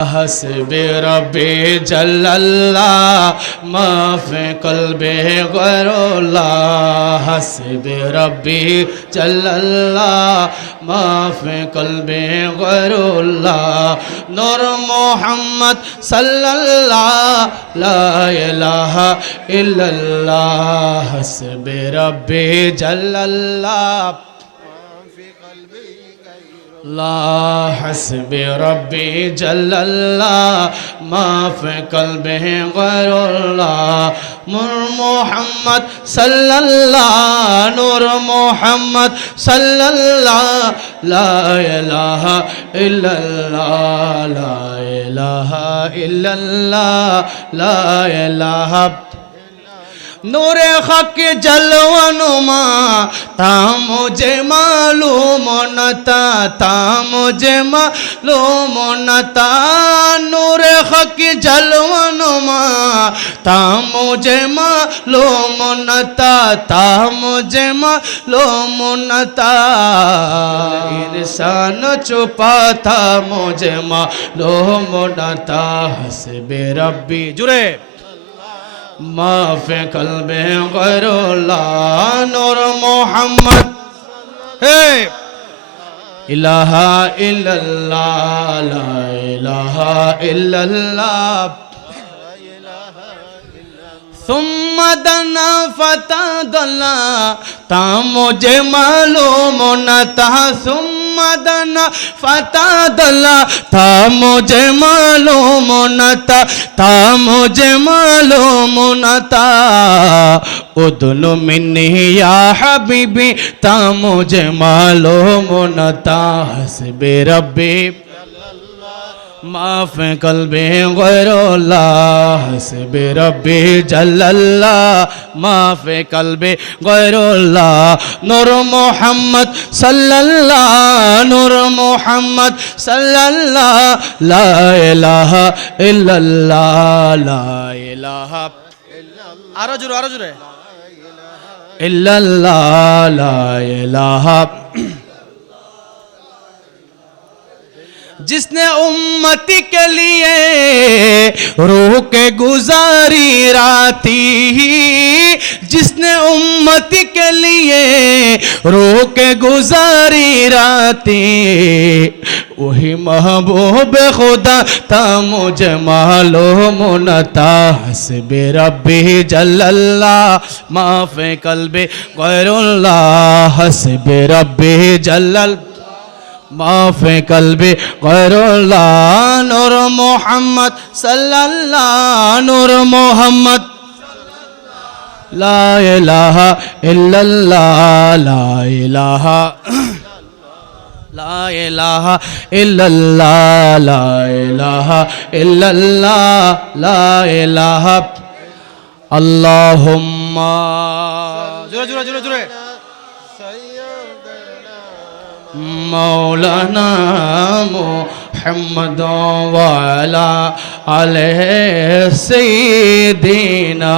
हसबे रबे जल्लल्ला माफ़ कल्बे गैरुल्ला हसबे रबी जल्लल्ला माफ़ कल्बे गैरुल्ला नूर मोहम्मद सल्लल्लाहु ला इलाहा इल्लल्लाह हसबे रबे जल्लल्ला لا حسب ربي جل الله ما في قلبه غير الله نور محمد صلى الله نور محمد صلى الله لا إله إلا الله لا إله إلا الله لا إله নূরে হক জলওয়ানুমা তা মুঝে মালুম নতা তা মুঝে মালুম নতা নূরে হক জলওয়ানুমা তা মুঝে মালুম নতা তা মুঝে মালুম নতা ইনসান চুপা থা মুঝে মালুম নতা হসবে রব্বি। জুরে মাফে কলবে গরলা নূর মোহাম্মদ। হে ইলাহা ইল্লাল্লাহ লা ইলাহা ইল্লাল্লাহ। ثم دنا فتدلا تا مجھے معلوم نہ تھا ثم مدن فتا دلا تھا مجھے معلوم نہ تھا تھا مجھے معلوم نہ تھا ادل منی یا حبیبی تھا مجھے معلوم نہ تھا حسب ربی মাফ কলবে গৈরুল্লাহ হসবে রব্বি জাল্লাল্লাহ। মাফ কলবে গৈরুল্লাহ নূর মুহাম্মদ সাল্লাল্লাহ নূর মুহাম্মদ সাল্লাল্লাহ। লা ইলাহা ইল্লাল্লাহ লা ইলাহা ইল্লাল্লাহ। আরও জোরে আরও জোরে। ইল্লাল্লাহ লা ইলাহা جس نے امت کے لیے روح کے گزاری راتی جس نے امت کے لیے روح کے گزاری راتی، وہی محبوب خدا تا مجھے معلوم نتا، حسب ربی جل اللہ، معاف قلب غیر اللہ، حسب ربی جل اللہ۔ মাফে কলবে গরলানুর মোহাম্মদ সাল্লানুর মোহাম্মদ লা ইলাহা ইল্লাল্লাহ লা ইলাহা لا إله إلا الله لا إله إلا الله لا إله اللهم جرى جرى جرى جرى মৌলানা মোহাম্মদ আলহ সৈদিনা